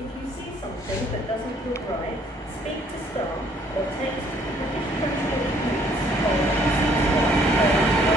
If you see something that doesn't look right, speak to staff or text British Transport Police on 61